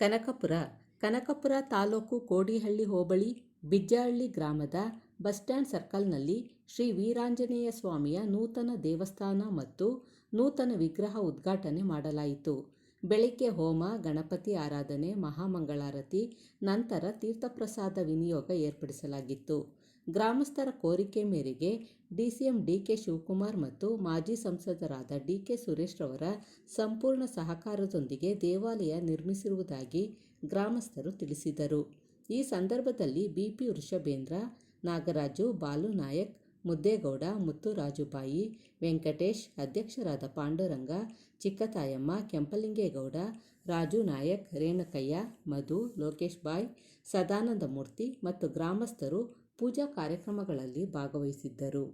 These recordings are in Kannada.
ಕನಕಪುರ ಕನಕಪುರ ತಾಲೂಕು ಕೋಡಿಹಳ್ಳಿ ಹೋಬಳಿ ಬಿಜ್ಜಹಳ್ಳಿ ಗ್ರಾಮದ ಬಸ್ ಸ್ಟ್ಯಾಂಡ್ ಸರ್ಕಲ್ನಲ್ಲಿ ಶ್ರೀ ವೀರಾಂಜನೇಯ ಸ್ವಾಮಿಯ ನೂತನ ದೇವಸ್ಥಾನ ಮತ್ತು ನೂತನ ವಿಗ್ರಹ ಉದ್ಘಾಟನೆ ಮಾಡಲಾಯಿತು. ಬೆಳಿಗ್ಗೆ ಹೋಮ, ಗಣಪತಿ ಆರಾಧನೆ, ಮಹಾಮಂಗಳಾರತಿ ನಂತರ ತೀರ್ಥಪ್ರಸಾದ ವಿನಿಯೋಗ ಏರ್ಪಡಿಸಲಾಗಿತ್ತು. ಗ್ರಾಮಸ್ಥರ ಕೋರಿಕೆ ಮೇರೆಗೆ ಡಿಸಿಎಂ ಡಿಕೆ ಶಿವಕುಮಾರ್ ಮತ್ತು ಮಾಜಿ ಸಂಸದರಾದ ಡಿಕೆ ಸುರೇಶ್ ರವರ ಸಂಪೂರ್ಣ ಸಹಕಾರದೊಂದಿಗೆ ದೇವಾಲಯ ನಿರ್ಮಿಸಿರುವುದಾಗಿ ಗ್ರಾಮಸ್ಥರು ತಿಳಿಸಿದರು. ಈ ಸಂದರ್ಭದಲ್ಲಿ ಬಿಪಿ ವೃಷಭೇಂದ್ರ, ನಾಗರಾಜು, ಬಾಲು ನಾಯಕ್, ಮುದ್ದೇಗೌಡ, ಮುತ್ತುರಾಜುಬಾಯಿ, ವೆಂಕಟೇಶ್, ಅಧ್ಯಕ್ಷರಾದ ಪಾಂಡುರಂಗ, ಚಿಕ್ಕತಾಯಮ್ಮ, ಕೆಂಪಲಿಂಗೇಗೌಡ, ರಾಜು ನಾಯಕ್, ರೇಣುಕಯ್ಯ, ಮಧು, ಲೋಕೇಶ್ ಬಾಯ್, ಸದಾನಂದಮೂರ್ತಿ ಮತ್ತು ಗ್ರಾಮಸ್ಥರು ಪೂಜಾ ಕಾರ್ಯಕ್ರಮಗಳಲ್ಲಿ ಭಾಗವಹಿಸಿದ್ದರು.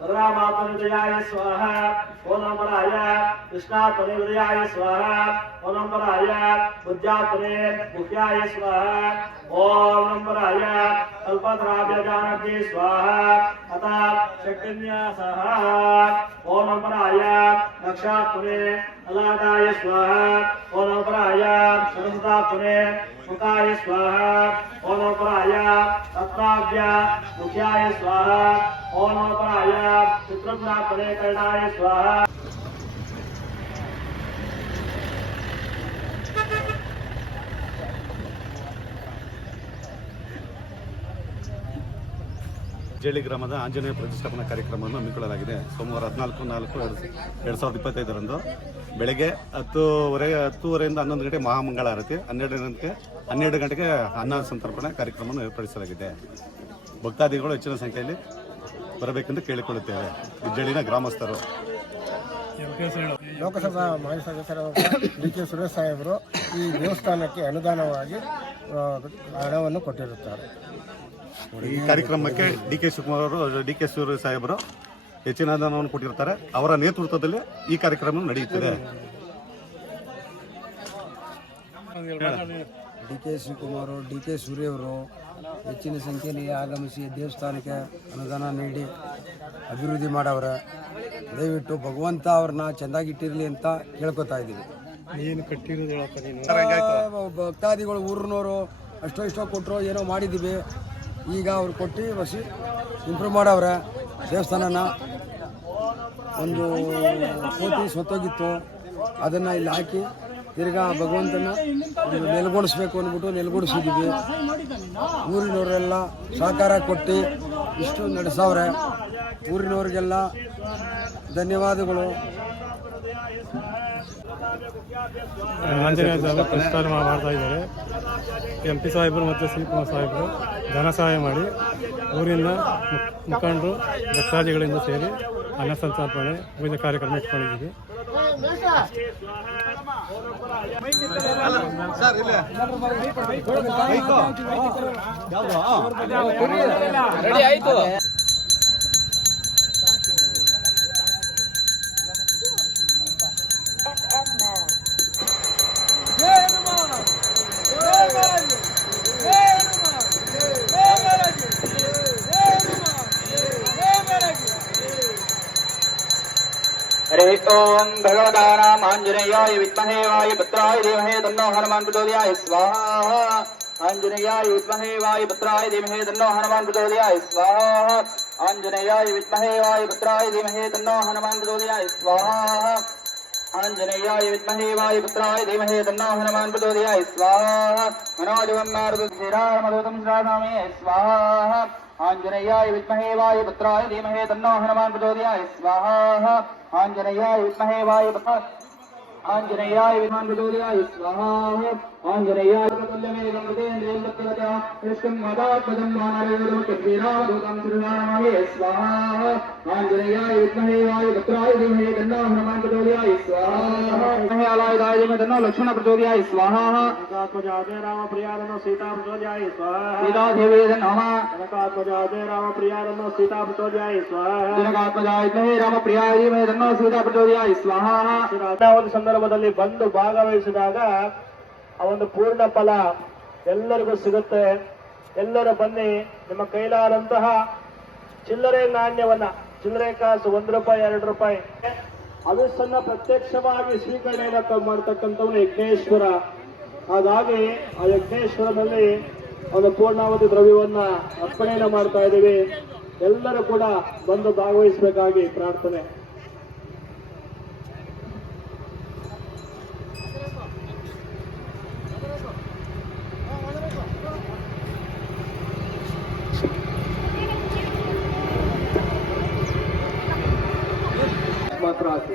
बलरामात्मनिर्दयाय स्वाहा। ओम नमः कृष्णात्मनिर्दयाय स्वाहा। ओम नमः बुद्ध्यात्मने मुख्याय स्वाहा। ओम नमः कल्पद्राव्यजानके स्वाहा। अतः शक्तिन्यासः। ओम नमः नक्षात्मने अलादाय स्वाहा। ओम नमः सरस्वतात्मने मुखाय स्वाहा। ओम नमः रत्नाभ्य मुख्याय स्वाहा। ओम नमः चित्रज्ञात्मने कर्णाय स्वाहा। ಜೇಳಿ ಗ್ರಾಮದ ಆಂಜನೇಯ ಪ್ರತಿಷ್ಠಾಪನಾ ಕಾರ್ಯಕ್ರಮವನ್ನು ಹಮ್ಮಿಕೊಳ್ಳಲಾಗಿದೆ. ಸೋಮವಾರ 14/4/2025 ಬೆಳಗ್ಗೆ 10:30ಯಿಂದ 11 ಗಂಟೆ ಮಹಾಮಂಗಳಾರತಿ, 12 ಗಂಟೆಗೆ ಅನ್ನ ಸಂತರ್ಪಣೆ ಕಾರ್ಯಕ್ರಮವನ್ನು ಏರ್ಪಡಿಸಲಾಗಿದೆ. ಭಕ್ತಾದಿಗಳು ಹೆಚ್ಚಿನ ಸಂಖ್ಯೆಯಲ್ಲಿ ಬರಬೇಕೆಂದು ಕೇಳಿಕೊಳ್ಳುತ್ತೇವೆ. ಬಿಜ್ಜಳ್ಳಿನ ಗ್ರಾಮಸ್ಥರು. ಲೋಕಸಭಾ ಮಾಜಿ ಸದಸ್ಯರಾದ ಡಿಕೆ ಸುರೇಶ್ ಸಾಹೇಬರು ಈ ದೇವಸ್ಥಾನಕ್ಕೆ ಅನುದಾನವಾಗಿ ಹಣವನ್ನು ಕೊಟ್ಟಿರುತ್ತಾರೆ. ಈ ಕಾರ್ಯಕ್ರಮಕ್ಕೆ ಡಿಕೆ ಶಿವಕುಮಾರ್ ಅವರು, ಡಿಕೆ ಸುರೇಶ್ ಸಾಹೇಬರು ಹೆಚ್ಚಿನ ಅನುದಾನವನ್ನು ಕೊಟ್ಟಿರ್ತಾರೆ. ಅವರ ನೇತೃತ್ವದಲ್ಲಿ ಈ ಕಾರ್ಯಕ್ರಮ ನಡೆಯುತ್ತದೆ. ಡಿಕೆ ಶಿವಕುಮಾರ್, ಡಿಕೆ ಸೂರ್ಯವರು ಹೆಚ್ಚಿನ ಸಂಖ್ಯೆಯಲ್ಲಿ ಆಗಮಿಸಿ ದೇವಸ್ಥಾನಕ್ಕೆ ಅನುದಾನ ನೀಡಿ ಅಭಿವೃದ್ಧಿ ಮಾಡವ್ರೆ. ದಯವಿಟ್ಟು ಭಗವಂತ ಅವ್ರನ್ನ ಚೆಂದಾಗಿಟ್ಟಿರಲಿ ಅಂತ ಕೇಳ್ಕೊತಾ ಇದ್ದೀವಿ. ಏನು ಕಟ್ಟಿರೋದು ಭಕ್ತಾದಿಗಳು ಊರಿನವರು ಅಷ್ಟೋ ಇಷ್ಟೋ ಕೊಟ್ಟರು, ಏನೋ ಮಾಡಿದ್ದೀವಿ. ಈಗ ಅವ್ರು ಕೊಟ್ಟು ಬಸಿ ಇಂಪ್ರೂವ್ ಮಾಡವ್ರೆ ದೇವಸ್ಥಾನನ. ಒಂದು ಕೋಟಿ ಸೊತ್ತೋಗಿತ್ತು, ಅದನ್ನು ಇಲ್ಲಿ ಹಾಕಿ ತಿರ್ಗಾ ಭಗವಂತನ ನೆಲೆಗೊಳಿಸ್ಬೇಕು ಅಂದ್ಬಿಟ್ಟು ನೆಲೆಗೊಳಿಸಿದ್ದೀವಿ. ಊರಿನವರೆಲ್ಲ ಸಹಕಾರ ಕೊಟ್ಟು ಇಷ್ಟು ನಡೆಸವ್ರೆ. ಊರಿನವ್ರಿಗೆಲ್ಲ ಧನ್ಯವಾದಗಳು. ಆಂಜನೇಯ ಪ್ರತಿಷ್ಠಾನ ಮಾಡ್ತಾ ಇದ್ದಾರೆ. MP ಸಾಹೇಬರು ಮತ್ತು ಶಿವಕುಮಾರ್ ಸಾಹೇಬರು ಧನ ಸಹಾಯ ಮಾಡಿ ಊರಿನ ಮುಖಂಡರು ಭಕ್ತಾದಿಗಳಿಂದ ಸೇರಿ ಅನ್ನ ಸಂತರ್ಪಣೆ ಪೂಜೆ ಕಾರ್ಯಕ್ರಮ ಇಟ್ಕೊಂಡಿದ್ದೀವಿ. हरे ओम भगवतानाम आंजनेयाय विद्महे वायुपुत्राय धीमहि तन्नो हनुमान् प्रचोदयात् स्वाहा। आंजनेयाय विद्महे वायुपुत्राय धीमहि तन्नो हनुमान् प्रचोदयात् स्वाहा। आंजनेयाय विद्महे वायुपुत्राय धीमहि तन्नो हनुमान् प्रचोदयात् स्वाहा। आंजनेयाय विद्महे वायुपुत्राय धीमहि तन्नो हनुमान् प्रचोदयात् स्वाहा। मनोजवं मारुतम् श्रावयामि स्वाहा। आंजनेयाय विद्महे वायुपुत्राय धीमहि तन्नो हनुमान् प्रचोदयात् स्वाहा। आंजनेयाय विद्महे वायुपुत्राय आंजनेयाय विद्महे प्रचोदयात् स्वाहा। आंजनेयाय तुल्यमेकं यष्कं मातात्मजं वानरेणो पृथ्वीरामदूतं श्रीरामाय स्वाहा आञ्जनेयाय विद्महे वायुपुत्राय धीमहि तन्नो हनुमान् प्रचोदयाय स्वाहा आलायदाय धीमहि तन्नो लक्ष्मण प्रचोदयाय स्वाहा जनकात्मजाते रामप्रियारनो सीता प्रचोदयाय स्वाहा सीतादेवी नमः जनकात्मजाते रामप्रियारनो सीता प्रचोदयाय स्वाहा जनकात्मजाय विद्महे रामप्रियाय धीमहि तन्नो सीता प्रचोदयाय स्वाहा ಒಂದು ಸಂದರ್ಭದಲ್ಲಿ ಬಂದು ಭಾಗವಹಿಸಿದಾಗ ಆ ಒಂದು ಪೂರ್ಣ ಫಲ ಎಲ್ಲರಿಗೂ ಸಿಗುತ್ತೆ. ಎಲ್ಲರೂ ಬನ್ನಿ, ನಿಮ್ಮ ಕೈಲಾದಂತಹ ಚಿಲ್ಲರೆ ನಾಣ್ಯವನ್ನ, ಚಿಲ್ಲರೆ ಕಾಸು 1 ರೂಪಾಯಿ 2 ರೂಪಾಯಿ ಅವಿಸನ್ನ ಪ್ರತ್ಯಕ್ಷವಾಗಿ ಸ್ವೀಕರಣೆಯನ್ನು ಮಾಡ್ತಕ್ಕಂಥವನು ಯಜ್ಞೇಶ್ವರ. ಹಾಗಾಗಿ ಆ ಯಜ್ಞೇಶ್ವರನಲ್ಲಿ ಒಂದು ಪೂರ್ಣಾವಧಿ ದ್ರವ್ಯವನ್ನ ಅರ್ಪಣೆಯನ್ನು ಮಾಡ್ತಾ ಇದ್ದೀವಿ. ಎಲ್ಲರೂ ಕೂಡ ಬಂದು ಭಾಗವಹಿಸಬೇಕಾಗಿ ಪ್ರಾರ್ಥನೆ. ಮಾತ್ರ ಆಯ್ತು.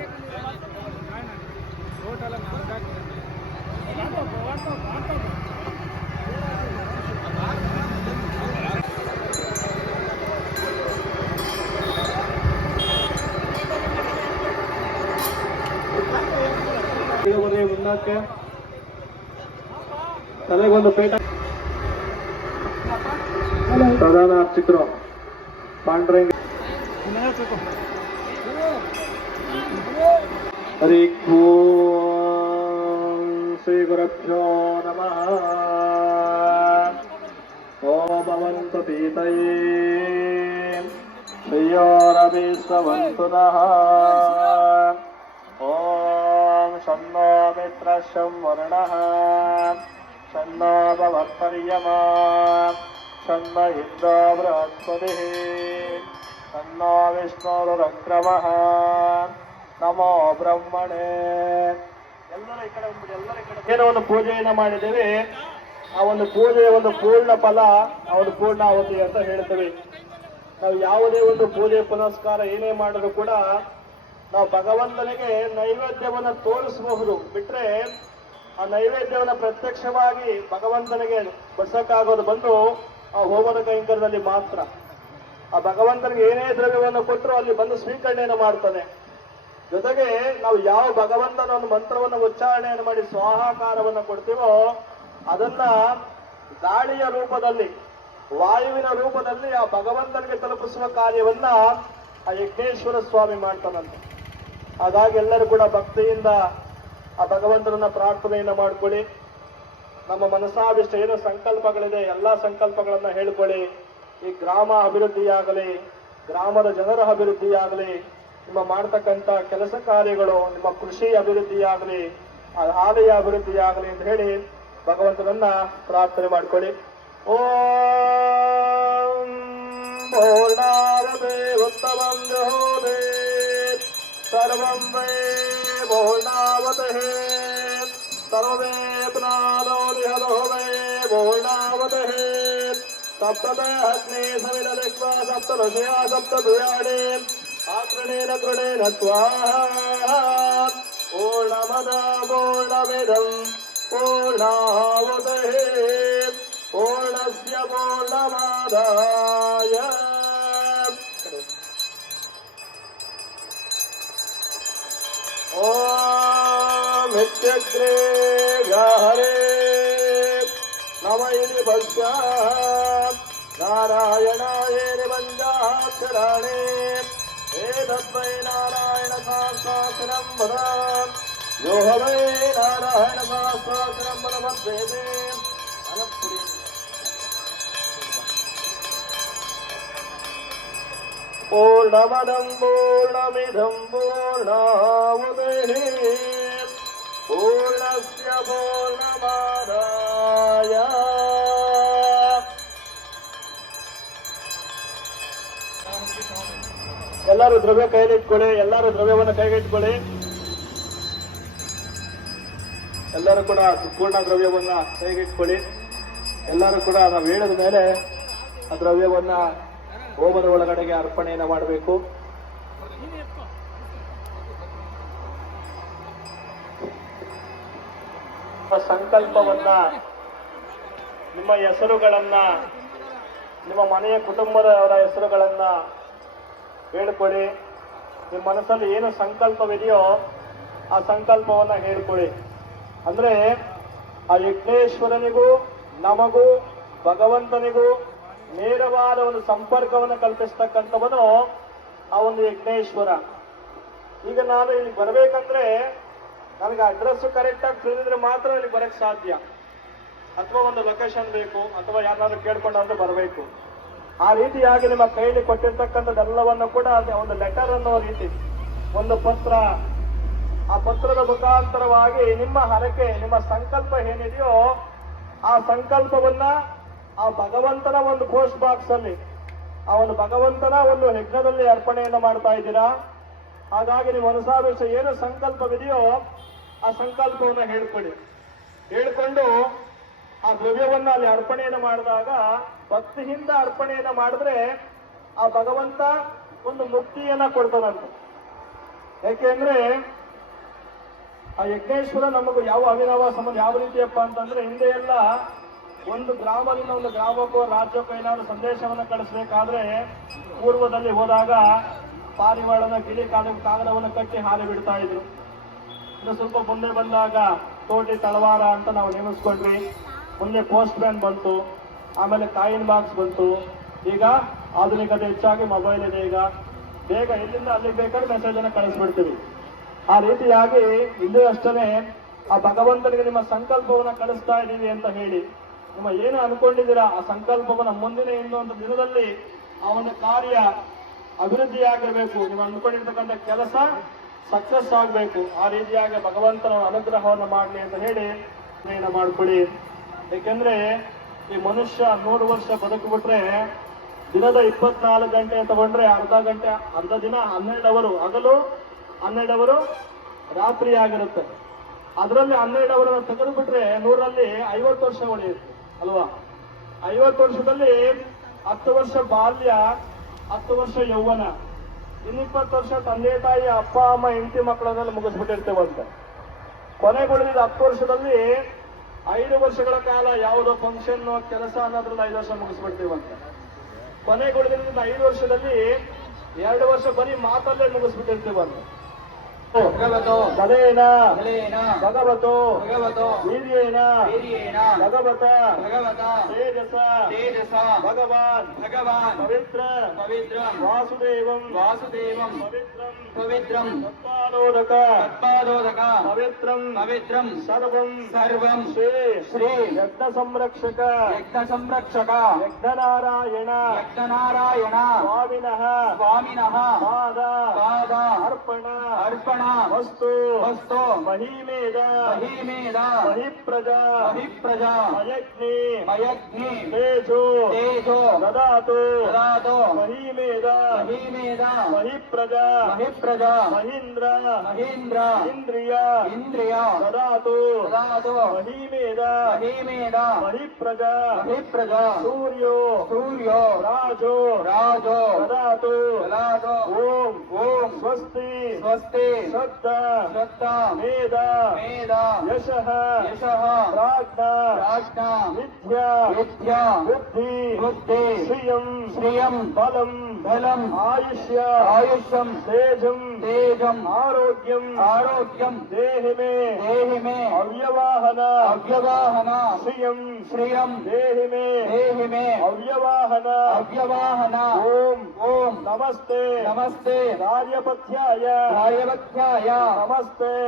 ಈಗ ಬರೀ ಮುಂದಕ್ಕೆ ತಲೆಗೊಂದು ಪೇಟ ಪ್ರಧಾನ ಅರ್ಚಕರು ಪಾಂಡ್ರಂಗ ಹರಿ ಓಂ ಶ್ರೀ ಗುರುಭ್ಯೋ ನಮಃ. ಓಂ ಭವಂತು ಪೀತಯೇ ಶ್ರೇಯೋರಭಿಸ್ರವಂತು ನಃ. ಓಂ ಶನ್ನೋ ಮಿತ್ರಶಂ ವರುಣಃ ಶನ್ನೋ ಭವತ್ಪರ್ಯಮಾ ಶನ್ನ ಇಂದ್ರೋ ಬೃಹಸ್ಪತಿಃ ಶನ್ನೋ ವಿಷ್ಣುರುರಕ್ರಮಃ. ನಮೋ ಬ್ರಹ್ಮಣೇ. ಎಲ್ಲರ ಈ ಕಡೆ ಬಂದ್ಬಿಡಿ, ಎಲ್ಲರ ಈ ಕಡೆ. ಏನೋ ಒಂದು ಪೂಜೆಯನ್ನು ಮಾಡಿದ್ದೇವೆ, ಆ ಒಂದು ಪೂಜೆಯ ಒಂದು ಪೂರ್ಣ ಫಲ, ಆ ಒಂದು ಪೂರ್ಣಾವತಿ ಅಂತ ಹೇಳ್ತೇವೆ. ನಾವು ಯಾವುದೇ ಒಂದು ಪೂಜೆ ಪುನಸ್ಕಾರ ಏನೇ ಮಾಡಿದ್ರು ಕೂಡ ನಾವು ಭಗವಂತನಿಗೆ ನೈವೇದ್ಯವನ್ನು ತೋರಿಸಬಹುದು, ಬಿಟ್ರೆ ಆ ನೈವೇದ್ಯವನ್ನು ಪ್ರತ್ಯಕ್ಷವಾಗಿ ಭಗವಂತನಿಗೆ ಬಡಿಸಕ್ಕಾಗೋದು ಬಂದು ಆ ಹೋಮದ ಕೈಂಕರ್ಯದಲ್ಲಿ ಮಾತ್ರ. ಆ ಭಗವಂತನಿಗೆ ಏನೇ ದ್ರವ್ಯವನ್ನು ಕೊಟ್ಟರು ಅಲ್ಲಿ ಬಂದು ಸ್ವೀಕರಣೆಯನ್ನು ಮಾಡ್ತಾನೆ. ಜೊತೆಗೆ ನಾವು ಯಾವ ಭಗವಂತನ ಒಂದು ಮಂತ್ರವನ್ನು ಉಚ್ಚಾರಣೆಯನ್ನು ಮಾಡಿ ಸ್ವಾಹಾಕಾರವನ್ನು ಕೊಡ್ತೀವೋ ಅದನ್ನ ಗಾಳಿಯ ರೂಪದಲ್ಲಿ, ವಾಯುವಿನ ರೂಪದಲ್ಲಿ ಆ ಭಗವಂತನಿಗೆ ತಲುಪಿಸುವ ಕಾರ್ಯವನ್ನ ಆ ಯಜ್ಞೇಶ್ವರ ಸ್ವಾಮಿ ಮಾಡ್ತಾನಂತೆ. ಹಾಗಾಗಿ ಎಲ್ಲರೂ ಕೂಡ ಭಕ್ತಿಯಿಂದ ಆ ಭಗವಂತನನ್ನ ಪ್ರಾರ್ಥನೆಯನ್ನ ಮಾಡ್ಕೊಳ್ಳಿ. ನಮ್ಮ ಮನಸ್ಸಾಭಿಷ್ಟ ಏನು ಸಂಕಲ್ಪಗಳಿದೆ ಎಲ್ಲ ಸಂಕಲ್ಪಗಳನ್ನ ಹೇಳ್ಕೊಳ್ಳಿ. ಈ ಗ್ರಾಮ ಅಭಿವೃದ್ಧಿಯಾಗಲಿ, ಗ್ರಾಮದ ಜನರ ಅಭಿವೃದ್ಧಿಯಾಗಲಿ, ನಿಮ್ಮ ಮಾಡ್ತಕ್ಕಂಥ ಕೆಲಸ ಕಾರ್ಯಗಳು, ನಿಮ್ಮ ಕೃಷಿ ಅಭಿವೃದ್ಧಿಯಾಗಲಿ, ಆಲಯ ಅಭಿವೃದ್ಧಿಯಾಗಲಿ ಅಂತ ಹೇಳಿ ಭಗವಂತನನ್ನ ಪ್ರಾರ್ಥನೆ ಮಾಡ್ಕೊಳ್ಳಿ. ಓಂ ಪೂರ್ಣಾವತೆ ಉತ್ತಮಂ ಜಹೋದೇ ಸರ್ವಂ ವೈ ಪೂರ್ಣಾವತೆ ಸರ್ವೇ ಪುನಾದೋಲಿಹಲೋ ವೈ ಪೂರ್ಣಾವತೆ ಸಪ್ತದೇ ಅಗ್ನಿ ಸವಿಲಲಿಕ್ವಾ ಸಪ್ತ ಋಷಯ ಸಪ್ತ ದುಯಾಣಿ ಆಕೃಣೇನ ಕೃಣೇನ ಸ್ವಾಹಾ. ಪೂರ್ಣಮದ ಪೂರ್ಣಮಿದಂ ಪೂರ್ಣಾವತೆ ಪೂರ್ಣಸ್ಯ ಪೂರ್ಣಮಾದಾಯ. ಓಂ ಇತ್ಯಗ್ರೇ ಹರೇ ನಮ ಇತಿ ಭಸ್ಯ ನಾರಾಯಣಾಯ ನಿಬಂಧಾಕ್ಷರಾಣಿ ಏತದ್ವೈ ನಾರಾಯಣ ಸಹಸ್ರಾಕ್ಷರಂ ವದ ಯೋ ವೈ ನಾರಾಯಣ ಸಹಸ್ರಾಕ್ಷರಂ ವದ ಮದ್ವೇದೆ ಅನಪುರಿ. ಪೂರ್ಣಮದಂ ಪೂರ್ಣಮಿದಂ ಪೂರ್ಣಾವಧಿ ಪೂರ್ಣಸ್ಯ ಪೂರ್ಣಮಾದಾಯ. ಎಲ್ಲರೂ ದ್ರವ್ಯ ಕೈಲಿಟ್ಕೊಳ್ಳಿ, ಎಲ್ಲರೂ ದ್ರವ್ಯವನ್ನು ಕೈಗಿಟ್ಕೊಳ್ಳಿ. ಎಲ್ಲರೂ ಕೂಡ ಪೂರ್ಣ ದ್ರವ್ಯವನ್ನ ಕೈಗಿಟ್ಕೊಳ್ಳಿ. ಎಲ್ಲರೂ ಕೂಡ ನಾವು ಹೇಳಿದ ಮೇಲೆ ಆ ದ್ರವ್ಯವನ್ನ ಹೋಮದ ಒಳಗಡೆಗೆ ಅರ್ಪಣೆಯನ್ನು ಮಾಡಬೇಕು. ಸಂಕಲ್ಪವನ್ನ ನಿಮ್ಮ ಹೆಸರುಗಳನ್ನು, ನಿಮ್ಮ ಮನೆಯ ಕುಟುಂಬದವರ ಹೆಸರುಗಳನ್ನು ಹೇಳ್ಕೊಳ್ಳಿ. ನಿಮ್ಮ ಮನಸ್ಸಲ್ಲಿ ಏನು ಸಂಕಲ್ಪವಿದೆಯೋ ಆ ಸಂಕಲ್ಪವನ್ನು ಹೇಳ್ಕೊಳ್ಳಿ. ಅಂದರೆ ಆ ಯಜ್ಞೇಶ್ವರನಿಗೂ ನಮಗೂ ಭಗವಂತನಿಗೂ ನೇರವಾದ ಒಂದು ಸಂಪರ್ಕವನ್ನು ಕಲ್ಪಿಸ್ತಕ್ಕಂಥವನು ಆ ಒಂದು ಯಜ್ಞೇಶ್ವರ. ಈಗ ನಾನು ಇಲ್ಲಿ ಬರಬೇಕಂದ್ರೆ ನನಗೆ ಅಡ್ರೆಸ್ ಕರೆಕ್ಟಾಗಿ ತಿಳಿದಿದ್ರೆ ಮಾತ್ರ ಇಲ್ಲಿ ಬರಕ್ಕೆ ಸಾಧ್ಯ, ಅಥವಾ ಒಂದು ಲೊಕೇಶನ್ ಬೇಕು, ಅಥವಾ ಯಾರನ್ನಾದ್ರೂ ಕೇಳ್ಕೊಂಡಾದ್ರೂ ಬರಬೇಕು. ಆ ರೀತಿಯಾಗಿ ನಿಮ್ಮ ಕೈಯಲ್ಲಿ ಕೊಟ್ಟಿರ್ತಕ್ಕಂಥದ್ದೆಲ್ಲವನ್ನು ಕೂಡ ಒಂದು ಲೆಟರ್ ಅನ್ನೋ ರೀತಿ, ಒಂದು ಪತ್ರ, ಆ ಪತ್ರದ ಮುಖಾಂತರವಾಗಿ ನಿಮ್ಮ ಹರಕೆ, ನಿಮ್ಮ ಸಂಕಲ್ಪ ಏನಿದೆಯೋ ಆ ಸಂಕಲ್ಪವನ್ನ ಆ ಭಗವಂತನ ಒಂದು ಪೋಸ್ಟ್ ಬಾಕ್ಸ್ ಅಲ್ಲಿ, ಆ ಒಂದು ಭಗವಂತನ ಒಂದು ಯಜ್ಞದಲ್ಲಿ ಅರ್ಪಣೆಯನ್ನು ಮಾಡ್ತಾ ಇದ್ದೀರಾ. ಹಾಗಾಗಿ ನೀವು ಮನಸಾವೇಶ ಏನು ಸಂಕಲ್ಪವಿದೆಯೋ ಆ ಸಂಕಲ್ಪವನ್ನು ಹೇಳ್ಕೊಳ್ಳಿ. ಹೇಳ್ಕೊಂಡು ಆ ದ್ರವ್ಯವನ್ನ ಅಲ್ಲಿ ಅರ್ಪಣೆಯನ್ನು ಮಾಡಿದಾಗ ಭಕ್ತಿಯಿಂದ ಅರ್ಪಣೆಯನ್ನು ಮಾಡಿದ್ರೆ ಆ ಭಗವಂತ ಒಂದು ಮುಕ್ತಿಯನ್ನ ಕೊಡ್ತಾನಂತ. ಯಾಕೆಂದ್ರೆ ಆ ಯಜ್ಞೇಶ್ವರ ನಮಗೂ ಯಾವ ಅವಿನಾವ ಸಂಬಂಧ ಯಾವ ರೀತಿಯಪ್ಪ ಅಂತಂದ್ರೆ, ಹಿಂದೆ ಎಲ್ಲ ಒಂದು ಗ್ರಾಮದಿಂದ ಒಂದು ಗ್ರಾಮಕ್ಕೋ ರಾಜ್ಯಕ್ಕೋ ಏನಾದ್ರು ಸಂದೇಶವನ್ನು ಕಳಿಸ್ಬೇಕಾದ್ರೆ ಪೂರ್ವದಲ್ಲಿ ಹೋದಾಗ ಪಾರಿವಾಳನ ಗಿಳಿ ಕಾಗದವನ್ನು ಕಟ್ಟಿ ಹಾರಿ ಬಿಡ್ತಾ ಇದ್ರು. ಇನ್ನು ಸ್ವಲ್ಪ ಮುಂದೆ ಬಂದಾಗ ತೋಟಿ ತಳವಾರ ಅಂತ ನಾವು ನೇಮಿಸ್ಕೊಂಡ್ವಿ. ಮುಂದೆ ಪೋಸ್ಟ್ ಮ್ಯಾನ್ ಬಂತು, ಆಮೇಲೆ ಕಾಯಿನ್ ಬಾಕ್ಸ್ ಬಂತು. ಈಗ ಆಧುನಿಕತೆ ಹೆಚ್ಚಾಗಿ ಮೊಬೈಲ್ ಇದೆ. ಈಗ ಬೇಗ ಎಲ್ಲಿಂದ ಅಲ್ಲಿಗೆ ಬೇಕಾದ್ರೆ ಮೆಸೇಜ್ ಅನ್ನು ಕಳಿಸ್ಬಿಡ್ತೀವಿ. ಆ ರೀತಿಯಾಗಿ ಇಲ್ಲೂ ಅಷ್ಟೇ ಆ ಭಗವಂತನಿಗೆ ನಿಮ್ಮ ಸಂಕಲ್ಪವನ್ನು ಕಳಿಸ್ತಾ ಇದ್ದೀವಿ ಅಂತ ಹೇಳಿ, ನಿಮ್ಮ ಏನು ಅನ್ಕೊಂಡಿದ್ದೀರಾ ಆ ಸಂಕಲ್ಪವನ್ನು ಮುಂದಿನ ಇನ್ನೊಂದು ದಿನದಲ್ಲಿ ಆ ಒಂದು ಕಾರ್ಯ ಅಭಿವೃದ್ಧಿಯಾಗಿರ್ಬೇಕು, ನೀವು ಅಂದ್ಕೊಂಡಿರ್ತಕ್ಕಂಥ ಕೆಲಸ ಸಕ್ಸಸ್ ಆಗಬೇಕು. ಆ ರೀತಿಯಾಗಿ ಭಗವಂತನ ಅನುಗ್ರಹವನ್ನು ಮಾಡಲಿ ಅಂತ ಹೇಳಿ ನಿರ್ಣಯ ಮಾಡ್ಕೊಳ್ಳಿ. ಏಕೆಂದ್ರೆ ಈ ಮನುಷ್ಯ 100 ವರ್ಷ ಬದುಕಿಬಿಟ್ರೆ ದಿನದ 24 ಗಂಟೆ ತಗೊಂಡ್ರೆ ಅರ್ಧ ದಿನ 12 ಅವರು ಹಗಲು, 12 ಅವರು ರಾತ್ರಿ ಆಗಿರುತ್ತೆ. ಅದರಲ್ಲಿ 12 ಅವರನ್ನು ತೆಗೆದು ಬಿಟ್ರೆ 100ರಲ್ಲಿ 50 ವರ್ಷ ಉಳಿಯುತ್ತೆ ಅಲ್ವಾ? 50 ವರ್ಷದಲ್ಲಿ 10 ವರ್ಷ ಬಾಲ್ಯ, 10 ವರ್ಷ ಯೌವನ, ಇನ್ನು 20 ವರ್ಷ ತಂದೆ ತಾಯಿ ಅಪ್ಪ ಅಮ್ಮ ಹೆಂಡತಿ ಮಕ್ಕಳನ್ನೆಲ್ಲ ಮುಗಿಸ್ಬಿಟ್ಟಿರ್ತೇವಂತೆ. ಕೊನೆಗೊಳಿದ 10 ವರ್ಷದಲ್ಲಿ 5 ವರ್ಷಗಳ ಕಾಲ ಯಾವುದೋ ಫಂಕ್ಷನ್ ಕೆಲಸ ಅನ್ನೋದ್ರಲ್ಲಿ 5 ವರ್ಷ ಮುಗಿಸ್ಬಿಡ್ತೀವಂತೆ. ಕೊನೆಗೊಳಿದ 5 ವರ್ಷದಲ್ಲಿ 2 ವರ್ಷ ಬರೀ ಮಾತಲ್ಲೇ ಮುಗಿಸ್ಬಿಟ್ಟಿರ್ತೀವಂತೆ. ಬಲೇನ ಭಗವತೋ ವೀರ್ಯೇಣ ಭಗವತ ತೇಜಸ ಭಗವಾನ್ ಪವಿತ್ರ ವಾಸುದೇವಂ ಪವಿತ್ರಂ ತತ್ಪಾದೋದಕ ಪವಿತ್ರಂ ಸರ್ವಂ ಶ್ರೀ ಯಜ್ಞ ಸಂರಕ್ಷಕ ಯಜ್ಞನಾರಾಯಣ ಸ್ವಾಮಿನಃ ಪಾದ ಅರ್ಪಣ ವಸ್ತು ಮಹಿಮೇದ ಮಹಿಪ್ರಜಾ ಮಯಜ್ಞಿ ತೇಜೋ ದದಾತು ಮಹಿಮೇದ ಮಹಿಪ್ರಜಾ ಮಹೀಂದ್ರ ಇಂದ್ರಿಯ ದದಾತು ಮಹಿಮೇದ ಮಹಿಪ್ರಜಾ ಸೂರ್ಯೋ ರಾಜೋ ದದಾತು ಓಂ ಸ್ವಸ್ತಿ ಶ್ರದ್ಧಾ ಮೇಧ ಯಶಃ ಪ್ರಾಜ್ಞಾ ವಿದ್ಯಾ ಬುದ್ಧಿ ಶ್ರಿಯಂ ಬಲಂ ಆಯುಷ್ಯಂ ತೇಜಂ ಆರೋಗ್ಯಂ ದೇಹಿ ಮೇ ಅವ್ಯವಾಹನ ಶ್ರಿಯಂ ದೇಹಿ ಮೇ ಅವ್ಯವಾಹನ ಓಂ ನಮಸ್ತೆ ಕಾರ್ಯಪಥ್ಯಾಯ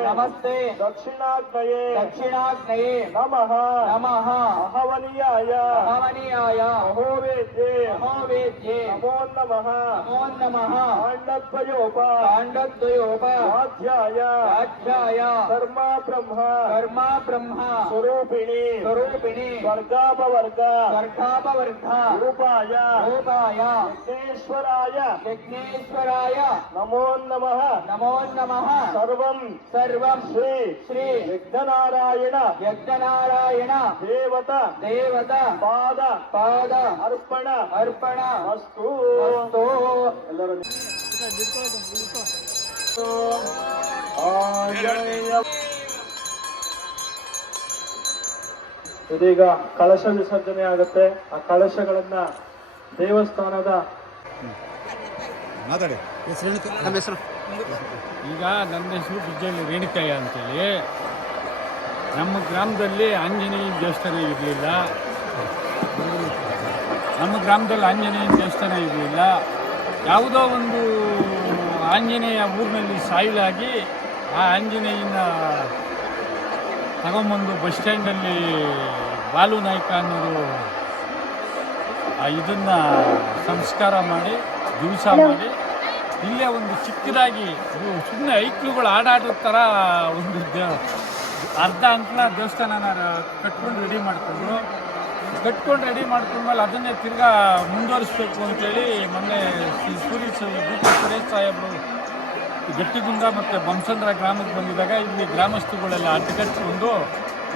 ನಮಸ್ತೆ ದಕ್ಷಿಣಾಗ್ನಯೇ ನಮಃ ಅಹವನೀಯಾಯ ಮಹೋವೇದ್ಯೆ ನಮೋ ನಮಃ ಪಾಂಡದ್ವಯೋಪಾಧ್ಯಾಯ ಕರ್ಮ ಬ್ರಹ್ಮ ಸ್ವರೂಪಿಣಿ ವರ್ಗಾಪವರ್ಗ ರೂಪಾಯ ಯಜ್ಞೇಶ್ವರಾಯ ನಮೋ ನಮಃ ಸರ್ವಂ ಶ್ರೀ ಯಜ್ಞನಾರಾಯಣ ದೇವತ ಪಾದ ಅರ್ಪಣ ಅಸ್ತು. ಎಲ್ಲರೂ ಆಂಜನೇಯ ಇದೀಗ ಕಳಶ ವಿಸರ್ಜನೆ ಆಗುತ್ತೆ. ಆ ಕಳಶಗಳನ್ನ ದೇವಸ್ಥಾನದ ಈಗ ನನ್ನ ಹೆಸರು ಬಿಜ್ಜಳ್ಳಿ ರೇಣುಕಯ್ಯ ಅಂತೇಳಿ. ನಮ್ಮ ಗ್ರಾಮದಲ್ಲಿ ಆಂಜನೇಯ ದೇವಸ್ಥಾನ ಇರಲಿಲ್ಲ. ಯಾವುದೋ ಒಂದು ಆಂಜನೇಯ ಊರಿನಲ್ಲಿ ಸಾಯಿಲಾಗಿ ಆ ಆಂಜನೇಯನ ತಗೊಂಬಂದು ಬಸ್ ಸ್ಟ್ಯಾಂಡಲ್ಲಿ ಬಾಲು ನಾಯ್ಕ ಅನ್ನೋರು ಇದನ್ನು ಸಂಸ್ಕಾರ ಮಾಡಿ ದಿವಸ ಮಾಡಿ ಇಲ್ಲೇ ಒಂದು ಚಿಕ್ಕದಾಗಿ ಸುಮ್ಮನೆ ಐಕ್ಳುಗಳು ಆಡಾಡೋ ಥರ ಒಂದು ಅರ್ಧ ಅಂಕಣ ದೇವಸ್ಥಾನನ ಕಟ್ಕೊಂಡು ರೆಡಿ ಮಾಡ್ಕೊಂಡ್ಮೇಲೆ ಅದನ್ನೇ ತಿರ್ಗಾ ಮುಂದುವರಿಸ್ಬೇಕು ಅಂತೇಳಿ ಮೊನ್ನೆ ಸುರೇಶ್ ಸಾಹೇಬರು ಗಟ್ಟಿಗುಂದ ಮತ್ತು ಬೊಮ್ಮಸಂದ್ರ ಗ್ರಾಮಕ್ಕೆ ಬಂದಿದ್ದಾಗ ಇಲ್ಲಿ ಗ್ರಾಮಸ್ಥರುಗಳೆಲ್ಲ ಅಡ್ಡಗಟ್ಟಿಕೊಂಡು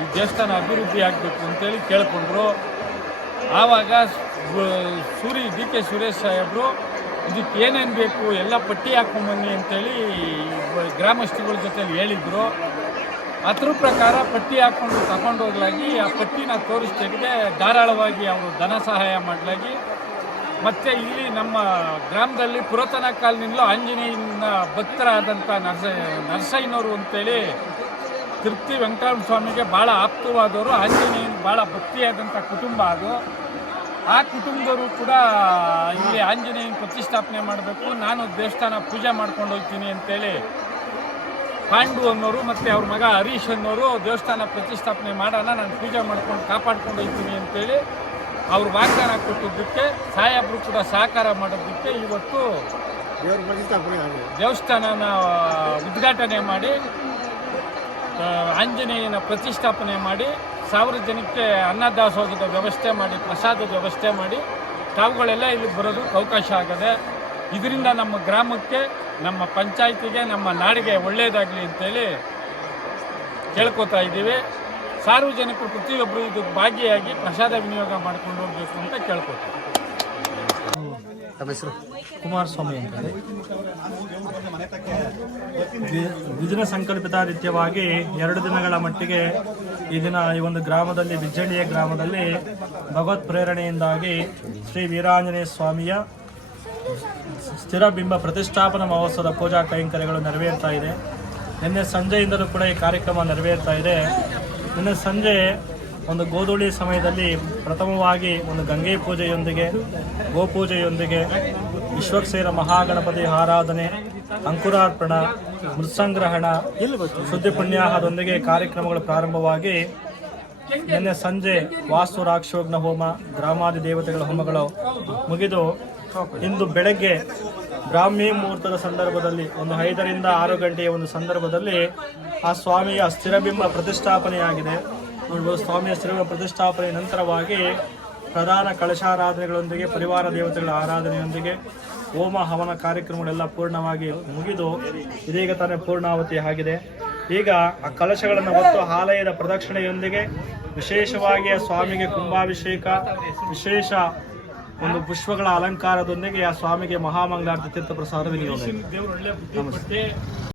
ಈ ದೇವಸ್ಥಾನ ಅಭಿವೃದ್ಧಿ ಆಗಬೇಕು ಅಂತೇಳಿ ಕೇಳಿಕೊಂಡ್ರು. ಆವಾಗ ಡಿ.ಕೆ. ಸುರೇಶ್ ಸಾಹೇಬರು ಇದಕ್ಕೆ ಏನೇನು ಬೇಕು ಎಲ್ಲ ಪಟ್ಟಿ ಹಾಕ್ಕೊಂಬನ್ನಿ ಅಂತೇಳಿ ಗ್ರಾಮಸ್ಥರುಗಳ ಜೊತೆಲಿ ಹೇಳಿದರು. ಅದ್ರ ಪ್ರಕಾರ ಪಟ್ಟಿ ಹಾಕ್ಕೊಂಡು ತಗೊಂಡೋಗ್ಲಾಗಿ ಆ ಪಟ್ಟಿನ ತೋರಿಸ್ತೆಗೆ ಧಾರಾಳವಾಗಿ ಅವರು ಧನ ಸಹಾಯ ಮಾಡಲಾಗಿ ಮತ್ತು ಇಲ್ಲಿ ನಮ್ಮ ಗ್ರಾಮದಲ್ಲಿ ಪುರಾತನ ಕಾಲದಿಂದಲೂ ಆಂಜನೇಯನ ಭಕ್ತರಾದಂಥ ನರಸಯ್ಯನವರು ಅಂತೇಳಿ ತೃಪ್ತಿ ವೆಂಕಟರಮಣ ಸ್ವಾಮಿಗೆ ಭಾಳ ಆಪ್ತವಾದವರು. ಆಂಜನೇಯನ ಭಾಳ ಭಕ್ತಿಯಾದಂಥ ಕುಟುಂಬ ಅದು. ಆ ಕುಟುಂಬದವರು ಕೂಡ ಇಲ್ಲಿ ಆಂಜನೇಯನ ಪ್ರತಿಷ್ಠಾಪನೆ ಮಾಡಬೇಕು, ನಾನು ದೇವಸ್ಥಾನ ಪೂಜೆ ಮಾಡ್ಕೊಂಡು ಹೋಗ್ತೀನಿ ಅಂತೇಳಿ ಪಾಂಡು ಅನ್ನೋರು ಮತ್ತು ಅವ್ರ ಮಗ ಹರೀಶ್ ಅನ್ನೋರು ದೇವಸ್ಥಾನ ಪ್ರತಿಷ್ಠಾಪನೆ ಮಾಡೋಣ, ನಾನು ಪೂಜೆ ಮಾಡ್ಕೊಂಡು ಕಾಪಾಡ್ಕೊಂಡು ಹೋಗ್ತೀನಿ ಅಂತೇಳಿ ಅವ್ರು ವಾಗ್ದಾನ ಕೊಟ್ಟಿದ್ದಕ್ಕೆ ಸಾಹೇಬರು ಕೂಡ ಸಹಕಾರ ಮಾಡೋದಕ್ಕೆ ಇವತ್ತು ದೇವಸ್ಥಾನನ ಉದ್ಘಾಟನೆ ಮಾಡಿ ಆಂಜನೇಯನ ಪ್ರತಿಷ್ಠಾಪನೆ ಮಾಡಿ 1000 ಜನಕ್ಕೆ ಅನ್ನದಾಸೋಹದ ವ್ಯವಸ್ಥೆ ಮಾಡಿ, ಪ್ರಸಾದದ ವ್ಯವಸ್ಥೆ ಮಾಡಿ ತಾವುಗಳೆಲ್ಲ ಇಲ್ಲಿ ಬರೋದಕ್ಕೆ ಅವಕಾಶ ಆಗದೆ. ಇದರಿಂದ ನಮ್ಮ ಗ್ರಾಮಕ್ಕೆ, ನಮ್ಮ ಪಂಚಾಯಿತಿಗೆ, ನಮ್ಮ ನಾಡಿಗೆ ಒಳ್ಳೆಯದಾಗಲಿ ಅಂತೇಳಿ ಕೇಳ್ಕೊತಾ ಇದ್ದೀವಿ. ಸಾರ್ವಜನಿಕರು ಪ್ರತಿಯೊಬ್ಬರು ಇದಕ್ಕೆ ಭಾಗಿಯಾಗಿ ಪ್ರಸಾದ ವಿನಿಯೋಗ ಮಾಡ್ಕೊಂಡು ಹೋಗಬೇಕು ಅಂತ ಕೇಳ್ಕೊತೀವಿ. ಕುಮಾರಸ್ವಾಮಿ ಅಂತೇಳಿ ವಿಧಿನ ಸಂಕಲ್ಪಿತಾರೀತ್ಯವಾಗಿ 2 ದಿನಗಳ ಮಟ್ಟಿಗೆ ಈ ದಿನ ಈ ಒಂದು ಗ್ರಾಮದಲ್ಲಿ, ಬಿಜ್ಜಳ್ಳಿಯ ಗ್ರಾಮದಲ್ಲಿ ಭಗವತ್ ಪ್ರೇರಣೆಯಿಂದಾಗಿ ಶ್ರೀ ವೀರಾಂಜನೇಯ ಸ್ವಾಮಿಯ ಸ್ಥಿರಬಿಂಬ ಪ್ರತಿಷ್ಠಾಪನಾ ಮಹೋತ್ಸವದ ಪೂಜಾ ಕೈಂಕರ್ಯಗಳು ನೆರವೇರ್ತಾ ಇದೆ. ನಿನ್ನೆ ಸಂಜೆಯಿಂದಲೂ ಕೂಡ ಈ ಕಾರ್ಯಕ್ರಮ ನೆರವೇರ್ತಾ ಇದೆ. ನಿನ್ನೆ ಸಂಜೆ ಒಂದು ಗೋಧೂಳಿ ಸಮಯದಲ್ಲಿ ಪ್ರಥಮವಾಗಿ ಒಂದು ಗಂಗೆ ಪೂಜೆಯೊಂದಿಗೆ, ಗೋಪೂಜೆಯೊಂದಿಗೆ, ವಿಶ್ವಕ್ಸೇನ ಮಹಾಗಣಪತಿ ಆರಾಧನೆ, ಅಂಕುರಾರ್ಪಣ, ಮೃತ್ಸಂಗ್ರಹಣ, ಶುದ್ಧಿ ಪುಣ್ಯಾಹದೊಂದಿಗೆ ಕಾರ್ಯಕ್ರಮಗಳು ಪ್ರಾರಂಭವಾಗಿ ನಿನ್ನೆ ಸಂಜೆ ವಾಸ್ತು ರಾಕ್ಷೋಗ್ನ ಹೋಮ, ಗ್ರಾಮಾದಿ ದೇವತೆಗಳ ಹೋಮಗಳು ಮುಗಿದು ಇಂದು ಬೆಳಗ್ಗೆ ಬ್ರಾಹ್ಮಿ ಮುಹೂರ್ತದ ಸಂದರ್ಭದಲ್ಲಿ ಒಂದು 5 ರಿಂದ 6 ಗಂಟೆಯ ಒಂದು ಸಂದರ್ಭದಲ್ಲಿ ಆ ಸ್ವಾಮಿಯ ಸ್ಥಿರಬಿಂಬ ಪ್ರತಿಷ್ಠಾಪನೆಯಾಗಿದೆ. ನೋಡ್ಬೋದು, ಸ್ವಾಮಿಯ ಸ್ಥಿರಬಿಂಬ ಪ್ರತಿಷ್ಠಾಪನೆ ನಂತರವಾಗಿ ಪ್ರಧಾನ ಕಳಶಾರಾಧನೆಗಳೊಂದಿಗೆ, ಪರಿವಾರ ದೇವತೆಗಳ ಆರಾಧನೆಯೊಂದಿಗೆ ಹೋಮ ಹವನ ಕಾರ್ಯಕ್ರಮಗಳೆಲ್ಲ ಪೂರ್ಣವಾಗಿ ಮುಗಿದು ಇದೀಗ ತಾನೇ ಪೂರ್ಣಾವತಿ ಆಗಿದೆ. ಈಗ ಆ ಕಲಶಗಳನ್ನು ಹೊತ್ತು ಆಲಯದ ಪ್ರದಕ್ಷಿಣೆಯೊಂದಿಗೆ ವಿಶೇಷವಾಗಿ ಆ ಸ್ವಾಮಿಗೆ ಕುಂಭಾಭಿಷೇಕ, ವಿಶೇಷ ಒಂದು ಪುಷ್ಪಗಳ ಅಲಂಕಾರದೊಂದಿಗೆ ಆ ಸ್ವಾಮಿಗೆ ಮಹಾಮಂಗಳಾರತಿ ತೀರ್ಥ ಪ್ರಸಾದ ವಿನಿಯೋಗ.